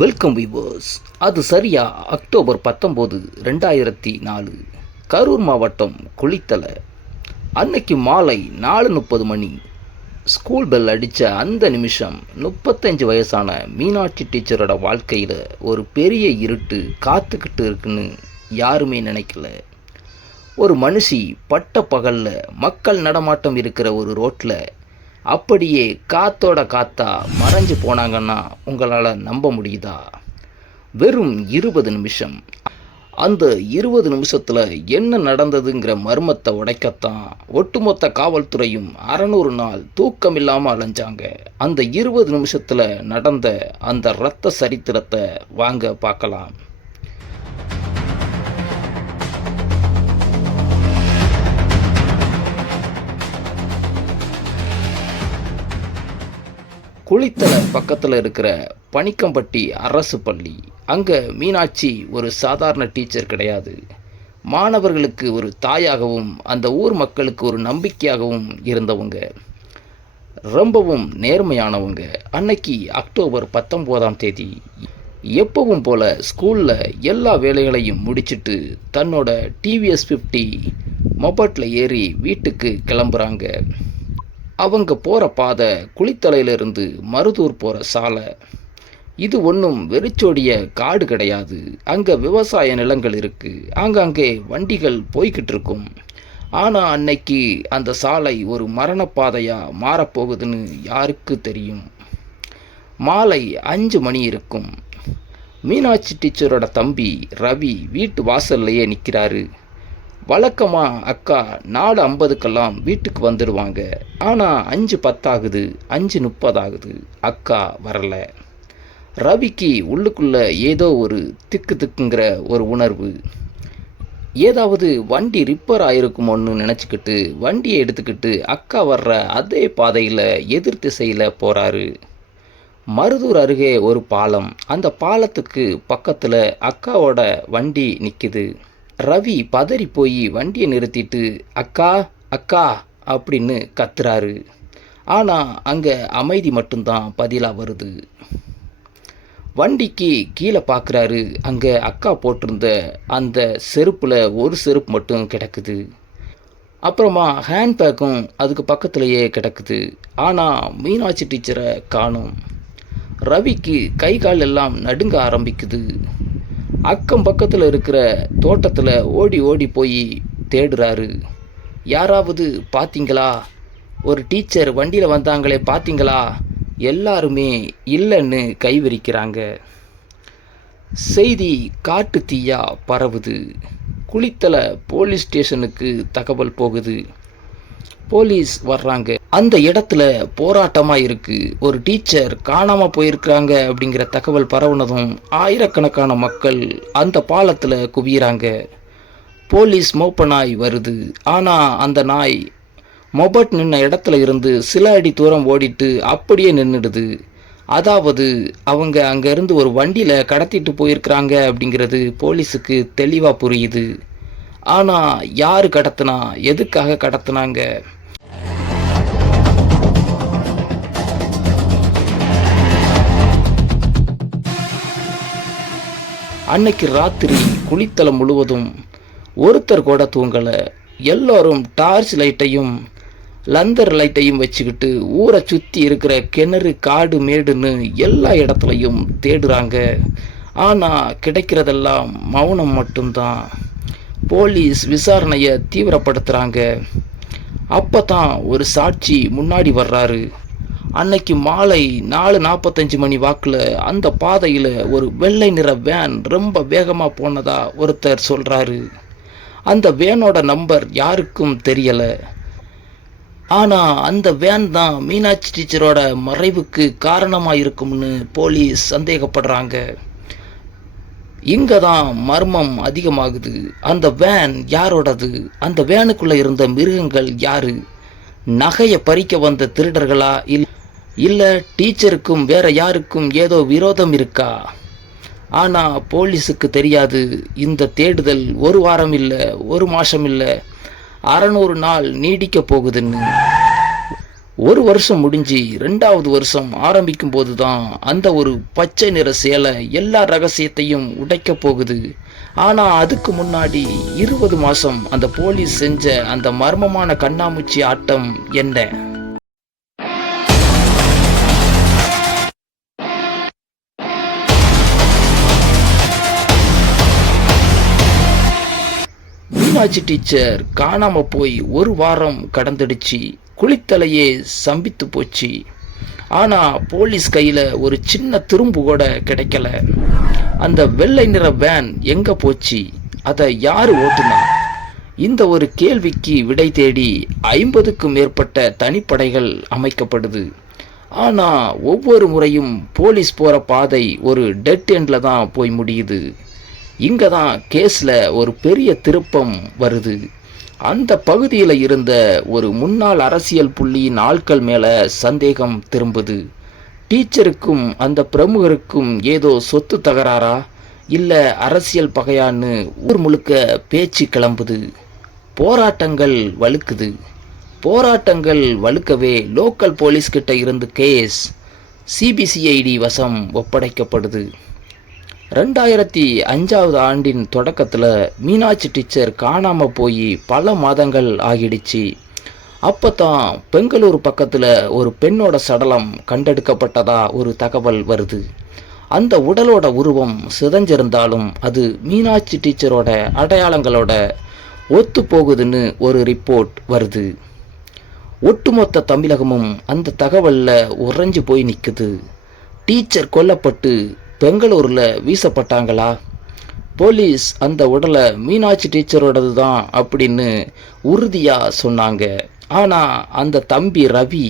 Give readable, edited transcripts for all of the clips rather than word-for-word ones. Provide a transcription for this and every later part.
Welcome viewers. அது சரியா October 19, 2004, Karur மாவட்டம் குளித்தலை. அன்னைக்கு மாலை 4:30 மணி. ஸ்கூல் பெல் அடித்த அந்த நிமிஷம் 35 வயசான மீனாட்சி டீச்சரோட வாழ்க்கையில் ஒரு பெரிய இருட்டு காத்துக்கிட்டு இருக்குன்னு யாருமே நினைக்கல. ஒரு மனுஷி பட்ட பகலில் மக்கள் நடமாட்டம் இருக்கிற ஒரு ரோட்டில் அப்படியே காத்தோட காத்தா மறைஞ்சு போனாங்கன்னா உங்களால் நம்ப முடியுதா? வெறும் 20 நிமிஷம். அந்த 20 நிமிஷத்தில் என்ன நடந்ததுங்கிற மர்மத்தை உடைக்கத்தான் ஒட்டுமொத்த காவல்துறையும் 600 நாள் தூக்கம் இல்லாமல் அலைஞ்சாங்க. அந்த 20 நிமிஷத்தில் நடந்த அந்த இரத்த சரித்திரத்தை வாங்க பார்க்கலாம். குளித்தலை பக்கத்தில் இருக்கிற பனிக்கம்பட்டி அரசு பள்ளி. அங்கே மீனாட்சி ஒரு சாதாரண டீச்சர் கிடையாது. மாணவர்களுக்கு ஒரு தாயாகவும் அந்த ஊர் மக்களுக்கு ஒரு நம்பிக்கையாகவும் இருந்தவங்க. ரொம்பவும் நேர்மையானவங்க. அன்னைக்கு அக்டோபர் 19ஆம் தேதி எப்பவும் போல் ஸ்கூலில் எல்லா வேலைகளையும் முடிச்சுட்டு தன்னோட டிவிஎஸ் 50 மொபட்டில் ஏறி வீட்டுக்கு கிளம்புறாங்க. அவங்க போகிற பாதை குளித்தலையிலிருந்து மருதூர் போகிற சாலை. இது ஒன்றும் வெறிச்சோடிய காடு கிடையாது. அங்கே விவசாய நிலங்கள் இருக்குது. ஆங்காங்கே வண்டிகள் போய்கிட்டு இருக்கும். ஆனால் அன்னைக்கு அந்த சாலை ஒரு மரணப்பாதையாக மாறப்போகுதுன்னு யாருக்கு தெரியும்? மாலை 5 மணி இருக்கும். மீனாட்சி டீச்சரோட தம்பி ரவி வீட்டு வாசல்லையே நிற்கிறாரு. வழக்கமாக அக்கா 4:50க்கெல்லாம் வீட்டுக்கு வந்துடுவாங்க. ஆனால் 5:10 ஆகுது, 5:30 ஆகுது, அக்கா வரல. ரவிக்கு உள்ளுக்குள்ளே ஏதோ ஒரு திக்குங்கிற ஒரு உணர்வு. ஏதாவது வண்டி ரிப்பேர் ஆகிருக்குமோன்னு நினச்சிக்கிட்டு வண்டியை எடுத்துக்கிட்டு அக்கா வர்ற அதே பாதையில் எதிர் திசையில் போகிறாரு. மருதூர் அருகே ஒரு பாலம். அந்த பாலத்துக்கு பக்கத்தில் அக்காவோட வண்டி நிற்கிது. ரவி பதறி போய் வண்டியை நிறுத்திட்டு அக்கா அக்கா அப்படின்னு கத்துறாரு. ஆனால் அங்கே அமைதி மட்டும்தான் பதிலாக வருது. வண்டிக்கு கீழே பார்க்குறாரு. அங்கே அக்கா போட்டிருந்த அந்த செருப்பில் ஒரு செருப்பு மட்டும் கிடக்குது. அப்புறமா ஹேண்ட்பேக்கும் அதுக்கு பக்கத்துலேயே கிடக்குது. ஆனால் மீனாட்சி டீச்சரை காணோம். ரவிக்கு கை கால் எல்லாம் நடுங்க ஆரம்பிக்குது. அக்கம் பக்கத்தில் இருக்கிற தோட்டத்தில் ஓடி ஓடி போய் தேடுறாரு. யாராவது பார்த்தீங்களா? ஒரு டீச்சர் வண்டியில் வந்தாங்களே பார்த்தீங்களா? எல்லாருமே இல்லைன்னு கைவிரிக்கிறாங்க. செய்தி காட்டு தீயா பரவுது. குளித்தலை போலீஸ் ஸ்டேஷனுக்கு தகவல் போகுது. போலீஸ் வர்றாங்க. அந்த இடத்துல போராட்டமாக இருக்குது. ஒரு டீச்சர் காணாமல் போயிருக்கிறாங்க அப்படிங்கிற தகவல் பரவுனதும் ஆயிரக்கணக்கான மக்கள் அந்த பாலத்தில் குவிகிறாங்க. போலீஸ் மோப்ப நாய் வருது. ஆனால் அந்த நாய் மொபட் நின்ன இடத்துல இருந்து சில அடி தூரம் ஓடிட்டு அப்படியே நின்றுடுது. அதாவது அவங்க அங்கேருந்து ஒரு வண்டியில் கடத்திட்டு போயிருக்கிறாங்க அப்படிங்கிறது போலீஸுக்கு தெளிவாக புரியுது. ஆனால் யார் கடத்தினா, எதுக்காக கடத்தினாங்க? அன்னைக்கு ராத்திரி குளித்தலை முழுவதும் ஒருத்தர் கூட தூங்கலை. எல்லோரும் டார்ச் லைட்டையும் லந்தர் லைட்டையும் வச்சுக்கிட்டு ஊரை சுற்றி இருக்கிற கிணறு, காடு, மேடுன்னு எல்லா இடத்துலையும் தேடுறாங்க. ஆனால் கிடைக்கிறதெல்லாம் மௌனம் மட்டும்தான். போலீஸ் விசாரணையை தீவிரப்படுத்துகிறாங்க. அப்போ தான் ஒரு சாட்சி முன்னாடி வர்றாரு. அன்னைக்கு மாலை 4:45 மணி வாக்கில் அந்த பாதையில் ஒரு வெள்ளை நிற வேன் ரொம்ப வேகமாக போனதா ஒருத்தர் சொல்கிறாரு. அந்த வேனோட நம்பர் யாருக்கும் தெரியலை. ஆனால் அந்த வேன் தான் மீனாட்சி டீச்சரோட மறைவுக்கு காரணமாக இருக்கும்னு போலீஸ் சந்தேகப்படுறாங்க. இங்கே தான் மர்மம் அதிகமாகுது. அந்த வேன் யாரோடது? அந்த வேனுக்குள்ளே இருந்த மிருகங்கள் யாரு? நகையை பறிக்க வந்த திருடர்களா? இல்லை டீச்சருக்கும் வேற யாருக்கும் ஏதோ விரோதம் இருக்கா? ஆனால் போலீஸுக்கு தெரியாது. இந்த தேடுதல் 1 வாரம் இல்லை, 1 மாதம் இல்லை, 600 நாள் நீடிக்க போகுதுன்னு. ஒரு வருஷம் முடிஞ்சு 2வது வருஷம் ஆரம்பிக்கும் போது தான் அந்த ஒரு பச்சை நிற சேலை எல்லா ரகசியத்தையும் உடைக்க போகுது. ஆனால் அதுக்கு முன்னாடி 20 மாதம் அந்த போலீஸ் செஞ்ச அந்த மர்மமான கண்ணாமூச்சி ஆட்டம் என்ன? மீனாட்சி டீச்சர் காணாம போய் ஒரு வாரம் கடந்துடுச்சு. குளித்தலையே சம்பித்து போச்சு. ஆனா போலீஸ் கையில ஒரு சின்ன துரும்பு கூட கிடைக்கல. அந்த வெள்ளை நிற வேன் எங்க போச்சு? அதை யாரு ஓட்டுனா? இந்த ஒரு கேள்விக்கு விடை தேடி 50க்கும் மேற்பட்ட தனிப்படைகள் அமைக்கப்படுது. ஆனா ஒவ்வொரு முறையும் போலீஸ் போற பாதை ஒரு டெட் எண்ட்ல தான் போய் முடியுது. இங்கே தான் கேஸில் ஒரு பெரிய திருப்பம் வருது. அந்த பகுதியில் இருந்த ஒரு முன்னாள் அரசியல் புள்ளியின் ஆட்கள் மேலே சந்தேகம் திரும்புது. டீச்சருக்கும் அந்த பிரமுகருக்கும் ஏதோ சொத்து தகராறா இல்லை அரசியல் பகையான்னு ஊர் முழுக்க பேச்சு கிளம்புது. போராட்டங்கள் வலுக்கவே லோக்கல் போலீஸ்கிட்ட இருந்து கேஸ் சிபிசிஐடி வசம் ஒப்படைக்கப்படுது. 2005வது ஆண்டின் தொடக்கத்தில் மீனாட்சி டீச்சர் காணாமல் போய் பல மாதங்கள் ஆகிடுச்சு. அப்போ தான் பெங்களூர் பக்கத்தில் ஒரு பெண்ணோட சடலம் கண்டெடுக்கப்பட்டதா ஒரு தகவல் வருது. அந்த உடலோட உருவம் சிதைஞ்சிருந்தாலும் அது மீனாட்சி டீச்சரோட அடையாளங்களோட ஒத்து போகுதுன்னு ஒரு ரிப்போர்ட் வருது. ஒட்டுமொத்த தமிழகமும் அந்த தகவலில் உறைஞ்சு போய் நிற்குது. டீச்சர் கொல்லப்பட்டு பெங்களூரில் வீசப்பட்டாங்களா? போலீஸ் அந்த உடலை மீனாட்சி டீச்சரோடது தான் அப்படின்னு உறுதியாக சொன்னாங்க. ஆனால் அந்த தம்பி ரவி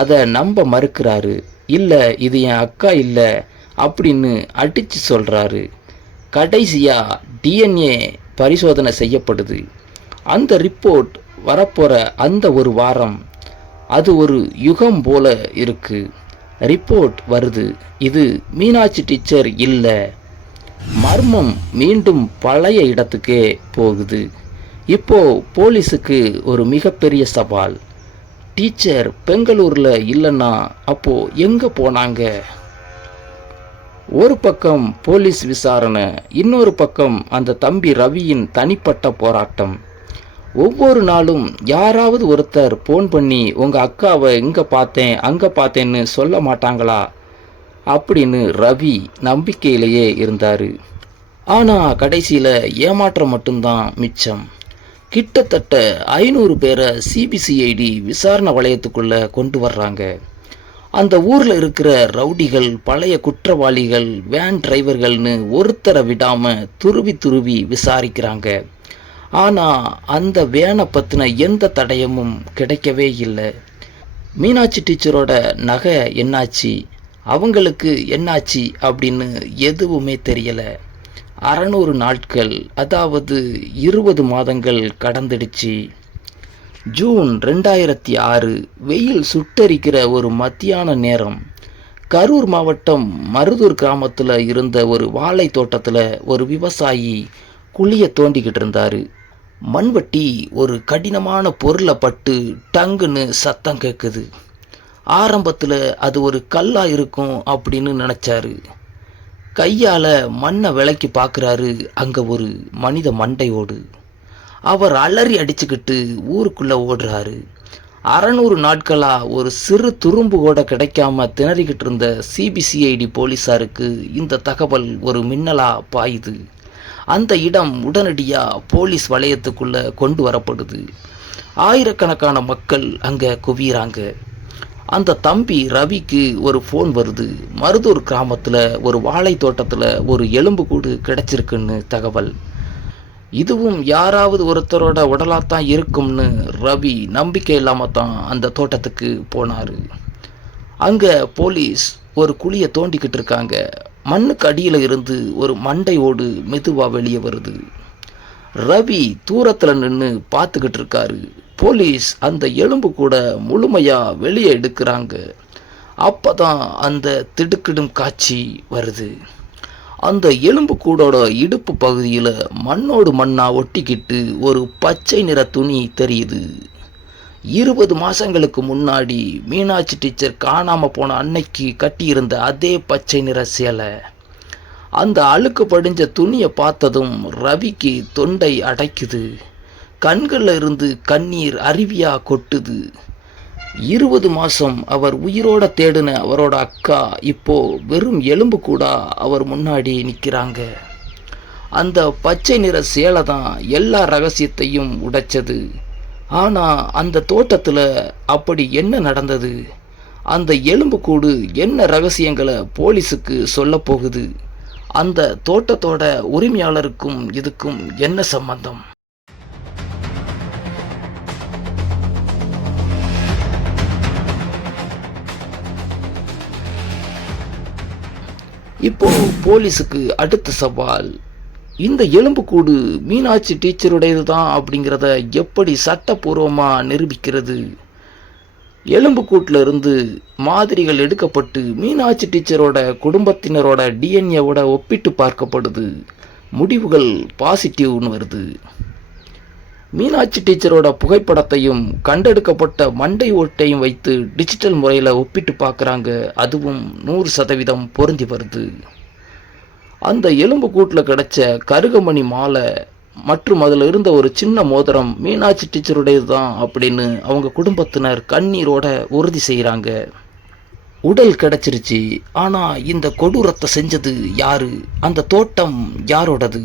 அதை நம்ப மறுக்கிறாரு. இல்லை, இது என் அக்கா இல்லை அப்படின்னு அடித்து சொல்கிறாரு. கடைசியாக டிஎன்ஏ பரிசோதனை செய்யப்படுது. அந்த ரிப்போர்ட் வரப்போகிற அந்த ஒரு வாரம் அது ஒரு யுகம் போல இருக்குது. ரிப்போர்ட் வருது. இது மீனாட்சி டீச்சர் இல்லை. மர்மம் மீண்டும் பழைய இடத்துக்கே போகுது. இப்போ போலீஸுக்கு ஒரு மிகப்பெரிய சவால். டீச்சர் பெங்களூரில் இல்லைன்னா அப்போ எங்கே போனாங்க? ஒரு பக்கம் போலீஸ் விசாரணை, இன்னொரு பக்கம் அந்த தம்பி ரவியின் தனிப்பட்ட போராட்டம். ஒவ்வொரு நாளும் யாராவது ஒருத்தர் ஃபோன் பண்ணி உங்கள் அக்காவை இங்கே பார்த்தேன் அங்கே பார்த்தேன்னு சொல்ல மாட்டாங்களா அப்படின்னு ரவி நம்பிக்கையிலேயே இருந்தார். ஆனால் கடைசியில் ஏமாற்றம் மட்டும்தான் மிச்சம். கிட்டத்தட்ட 500 பேரை சிபிசிஐடி விசாரணை வளையத்துக்குள்ளே கொண்டு வர்றாங்க. அந்த ஊரில் இருக்கிற ரவுடிகள், பழைய குற்றவாளிகள், வேன் டிரைவர்கள்னு ஒருத்தரை விடாமல் துருவி விசாரிக்கிறாங்க. ஆனால் அந்த வேனை பற்றின எந்த தடயமும் கிடைக்கவே இல்லை. மீனாட்சி டீச்சரோட நகை என்னாச்சு, அவங்களுக்கு என்னாச்சு அப்படின்னு எதுவுமே தெரியலை. 600 நாட்கள், அதாவது 20 மாதங்கள் கடந்துடுச்சு. ஜூன் 2006 வெயில் சுட்டரிக்கிற ஒரு மத்தியான நேரம். கரூர் மாவட்டம் மருதூர் கிராமத்தில் இருந்த ஒரு வாழை தோட்டத்தில் ஒரு விவசாயி குழியை தோண்டிக்கிட்டு இருந்தார். மண்வெட்டி ஒரு கடினமான பொருளை பட்டு டங்குன்னு சத்தம் கேட்குது. ஆரம்பத்தில் அது ஒரு கல்லாக இருக்கும் அப்படின்னு நினச்சாரு. கையால் மண்ணை விலைக்கு பார்க்குறாரு. அங்கே ஒரு மனித மண்டையோடு. அவர் அலறி அடிச்சுக்கிட்டு ஊருக்குள்ளே ஓடுறாரு. 600 நாட்களாக ஒரு சிறு துரும்பு கூட கிடைக்காம திணறிக்கிட்டு இருந்த சிபிசிஐடி போலீஸாருக்கு இந்த தகவல் ஒரு மின்னலாக பாயுது. அந்த இடம் உடனடியாக போலீஸ் வளையத்துக்குள்ளே கொண்டு வரப்படுது. ஆயிரக்கணக்கான மக்கள் அங்கே குவிகிறாங்க. அந்த தம்பி ரவிக்கு ஒரு ஃபோன் வருது. மருதூர் கிராமத்தில் ஒரு வாழை தோட்டத்தில் ஒரு எலும்புக்கூடு கிடைச்சிருக்குன்னு தகவல். இதுவும் யாராவது ஒருத்தரோட உடலாத்தான் இருக்கும்னு ரவி நம்பிக்கை இல்லாமல் தான் அந்த தோட்டத்துக்கு போனார். அங்கே போலீஸ் ஒரு குழியை தோண்டிக்கிட்டு இருக்காங்க. மண்ணுக்கு அடியில் இருந்து ஒரு மண்டையோடு மெதுவாக வெளியே வருது. ரவி தூரத்தில் நின்று பார்த்துக்கிட்டு இருக்காரு. போலீஸ் அந்த எலும்பு கூட முழுமையாக வெளியே எடுக்கிறாங்க. அப்போ தான் அந்த திடுக்கிடும் காட்சி வருது. அந்த எலும்பு கூடோட இடுப்பு பகுதியில் மண்ணோடு மண்ணாக ஒட்டிக்கிட்டு ஒரு பச்சை நிற துணி தெரியுது. 20 மாசங்களுக்கு முன்னாடி மீனாட்சி டீச்சர் காணாம போன அன்னைக்கு கட்டியிருந்த அதே பச்சை நிற சேலை. அந்த அழுக்கு படிஞ்ச துணியை பார்த்ததும் ரவிக்கு தொண்டை அடைக்குது. கண்கள்ல இருந்து கண்ணீர் அருவியா கொட்டுது. 20 மாசம் அவர் உயிரோட தேடின அவரோட அக்கா இப்போ வெறும் எலும்பு கூட அவர் முன்னாடி நிற்கிறாங்க. அந்த பச்சை நிற சேலை தான் எல்லா ரகசியத்தையும் உடைச்சது. ஆனால் அந்த தோட்டத்தில் அப்படி என்ன நடந்தது? அந்த எலும்புக்கூடு என்ன ரகசியங்களை போலீஸுக்கு சொல்ல போகுது? அந்த தோட்டத்தோட உரிமையாளருக்கும் இதுக்கும் என்ன சம்பந்தம்? இப்போ போலீஸுக்கு அடுத்த சவால். இந்த எலும்புக்கூடு மீனாட்சி டீச்சருடையது தான் அப்படிங்கிறத எப்படி சட்டப்பூர்வமாக நிரூபிக்கிறது? எலும்புக்கூட்டில் இருந்து மாதிரிகள் எடுக்கப்பட்டு மீனாட்சி டீச்சரோட குடும்பத்தினரோட டிஎன்ஏவோட ஒப்பிட்டு பார்க்கப்படுது. முடிவுகள் பாசிட்டிவ்னு வருது. மீனாட்சி டீச்சரோட புகைப்படத்தையும் கண்டெடுக்கப்பட்ட மண்டை ஓட்டையும் வைத்து டிஜிட்டல் முறையில் ஒப்பிட்டு பார்க்குறாங்க. அதுவும் 100% பொருந்தி வருது. அந்த எலும்பு கூட்டில் கிடைச்ச கருகமணி மாலை மற்றும் அதில் இருந்த ஒரு சின்ன மோதிரம் மீனாட்சி டீச்சருடையது தான் அப்படின்னு அவங்க குடும்பத்தினர் கண்ணீரோட உறுதி செய்கிறாங்க. உடல் கிடைச்சிருச்சு. ஆனால் இந்த கொடூரத்தை செஞ்சது யாரு? அந்த தோட்டம் யாரோடது?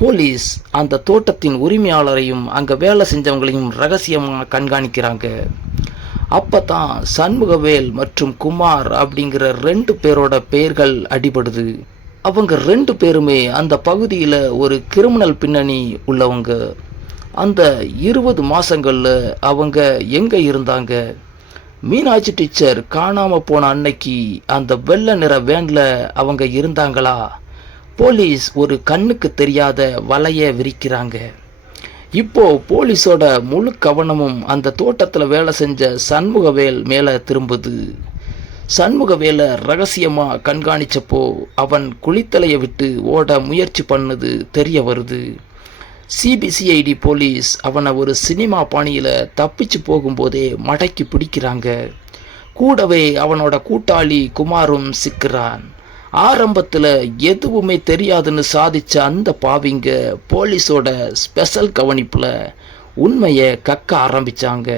போலீஸ் அந்த தோட்டத்தின் உரிமையாளரையும் அங்கே வேலை செஞ்சவங்களையும் ரகசியமாக கண்காணிக்கிறாங்க. அப்போ தான் சண்முகவேல் மற்றும் குமார் அப்படிங்கிற 2 பேரோட பெயர்கள் அடிபடுது. அவங்க 2 பேருமே அந்த பகுதியில் ஒரு கிரிமினல் பின்னணி உள்ளவங்க. அந்த 20 மாதங்களில் அவங்க எங்கே இருந்தாங்க? மீனாட்சி டீச்சர் காணாமல் போன அன்னைக்கு அந்த வெள்ளை நிற வேனில் அவங்க இருந்தாங்களா? போலீஸ் ஒரு கண்ணுக்கு தெரியாத வலையை விரிக்கிறாங்க. இப்போ போலீஸோட முழு கவனமும் அந்த தோட்டத்தில் வேலை செஞ்ச சண்முகவேல் மேலே திரும்புது. சண்முகவேலை ரகசியமாக கண்காணிச்சப்போ அவன் குளித்தலையை விட்டு ஓட முயற்சி பண்ணது தெரிய வருது. சிபிசிஐடி போலீஸ் அவனை ஒரு சினிமா பாணியில் தப்பிச்சு போகும்போதே மடக்கி பிடிக்கிறாங்க. கூடவே அவனோட கூட்டாளி குமாரும் சிக்கிறான். ஆரம்பத்தில் எதுவுமே தெரியாதுன்னு சாதிச்ச அந்த பாவிங்க போலீஸோட ஸ்பெஷல் கவனிப்பில் உண்மையை கக்க ஆரம்பித்தாங்க.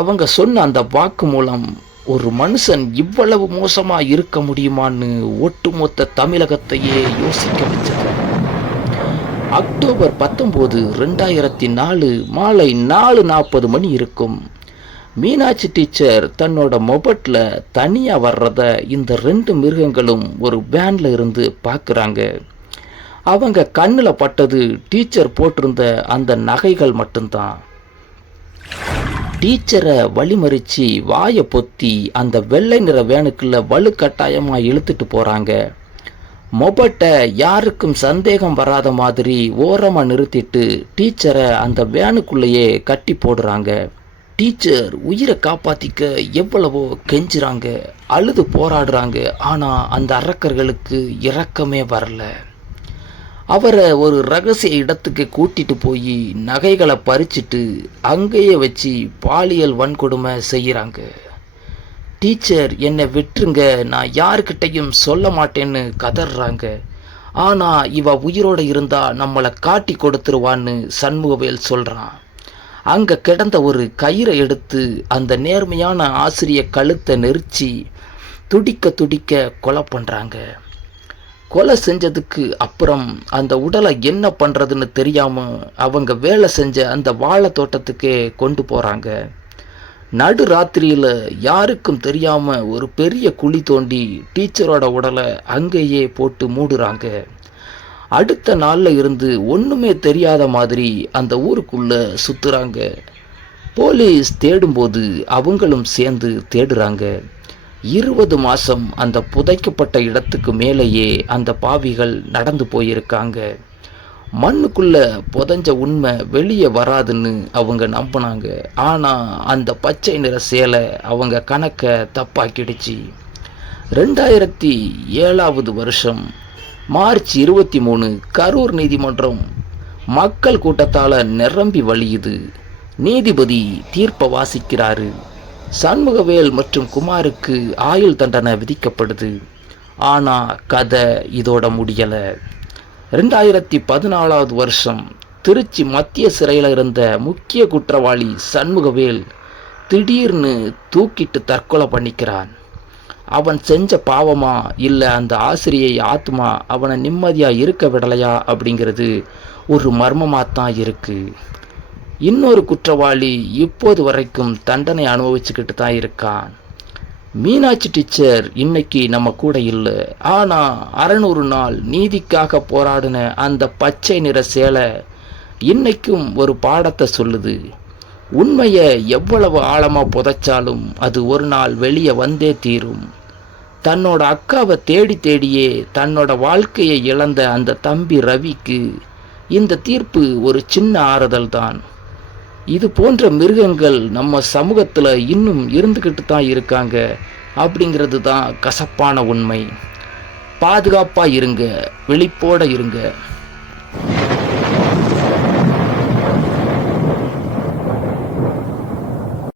அவங்க சொன்ன அந்த வாக்கு மூலம் ஒரு மனுஷன் இவ்வளவு மோசமாக இருக்க முடியுமான்னு ஒட்டுமொத்த தமிழகத்தையே யோசிக்க வச்சது. அக்டோபர் 19, 2004 மாலை 4:40 மணி இருக்கும். மீனாட்சி டீச்சர் தன்னோட மொபைலில் தனியாக வர்றத இந்த 2 மிருகங்களும் ஒரு வேனில் இருந்து பார்க்குறாங்க. அவங்க கண்ணில் பட்டது டீச்சர் போட்டிருந்த அந்த நகைகள் மட்டும்தான். டீச்சரை வழிமறிச்சு வாயை பொத்தி அந்த வெள்ளை நிற வேனுக்குள்ள வலுக்கட்டாயமாக இழுத்துட்டு போகிறாங்க. மொபைட்டை யாருக்கும் சந்தேகம் வராத மாதிரி ஓரமாக நிறுத்திட்டு டீச்சரை அந்த வேனுக்குள்ளேயே கட்டி போடுறாங்க. டீச்சர் உயிரை காப்பாற்றிக்க எவ்வளவோ கெஞ்சுறாங்க, அழுது போராடுறாங்க. ஆனால் அந்த அரக்கர்களுக்கு இரக்கமே வரல. அவரை ஒரு ரகசிய இடத்துக்கு கூட்டிட்டு போய் நகைகளை பறிச்சுட்டு அங்கேயே வச்சு பாலியல் வன்கொடுமை செய்கிறாங்க. டீச்சர் என்னை விட்டுருங்க, நான் யாருக்கிட்டையும் சொல்ல மாட்டேன்னு கதறாங்க. ஆனால் இவ உயிரோடு இருந்தால் நம்மளை காட்டி கொடுத்துருவான்னு சண்முகவேல் சொல்கிறான். அங்கே கிடந்த ஒரு கயிறை எடுத்து அந்த நேர்மையான ஆசிரிய கழுத்தை நெரிச்சு துடிக்க துடிக்க கொலை பண்ணுறாங்க. கொலை செஞ்சதுக்கு அப்புறம் அந்த உடலை என்ன பண்ணுறதுன்னு தெரியாமல் அவங்க வேலை செஞ்ச அந்த வாழை தோட்டத்துக்கே கொண்டு போகிறாங்க. நடு ராத்திரியில் யாருக்கும் தெரியாமல் ஒரு பெரிய குழி தோண்டி டீச்சரோட உடலை அங்கேயே போட்டு மூடுறாங்க. அடுத்த நாளில் இருந்து ஒன்றுமே தெரியாத மாதிரி அந்த ஊருக்குள்ளே சுற்றுறாங்க. போலீஸ் தேடும்போது அவங்களும் சேர்ந்து தேடுறாங்க. 20 மாதம் அந்த புதைக்கப்பட்ட இடத்துக்கு மேலேயே அந்த பாவிகள் நடந்து போயிருக்காங்க. மண்ணுக்குள்ள புதைஞ்ச உண்மை வெளியே வராதுன்னு அவங்க நம்பினாங்க. ஆனால் அந்த பச்சை நிற சேலை அவங்க கணக்கை தப்பாக்கிடுச்சு. 2007 வருஷம் மார்ச் 23 கரூர் நீதிமன்றம் மக்கள் கூட்டத்தால் நிரம்பி வழியுது. நீதிபதி தீர்ப்பை வாசிக்கிறாரு. சண்முகவேல் மற்றும் குமாருக்கு ஆயுள் தண்டனை விதிக்கப்படுது. ஆனால் கதை இதோட முடியலை. 2014 வருஷம் திருச்சி மத்திய சிறையில் இருந்த முக்கிய குற்றவாளி சண்முகவேல் திடீர்னு தூக்கிட்டு தற்கொலை பண்ணிக்கிறான். அவன் செஞ்ச பாவமா இல்லை அந்த ஆசிரியை ஆத்மா அவனை நிம்மதியாக இருக்க விடலையா அப்படிங்கிறது ஒரு மர்மமாக தான் இருக்குது. இன்னொரு குற்றவாளி இப்போது வரைக்கும் தண்டனை அனுபவிச்சுக்கிட்டு தான் இருக்கான். மீனாட்சி டீச்சர் இன்னைக்கு நம்ம கூட இல்லை. ஆனால் 600 நாள் நீதிக்காக போராடின அந்த பச்சை நிற சேலை இன்னைக்கும் ஒரு பாடத்தை சொல்லுது. உண்மையை எவ்வளவு ஆழமாக புதைச்சாலும் அது ஒரு நாள் வெளியே வந்தே தீரும். தன்னோட அக்காவை தேடி தேடியே தன்னோட வாழ்க்கையை இழந்த அந்த தம்பி ரவிக்கு இந்த தீர்ப்பு ஒரு சின்ன ஆறுதல் தான். இது போன்ற மிருகங்கள் நம்ம சமூகத்தில் இன்னும் இருந்துக்கிட்டு தான் இருக்காங்க அப்படிங்கிறது தான் கசப்பான உண்மை. பாதுகாப்பாக இருங்க, விழிப்போடு இருங்க.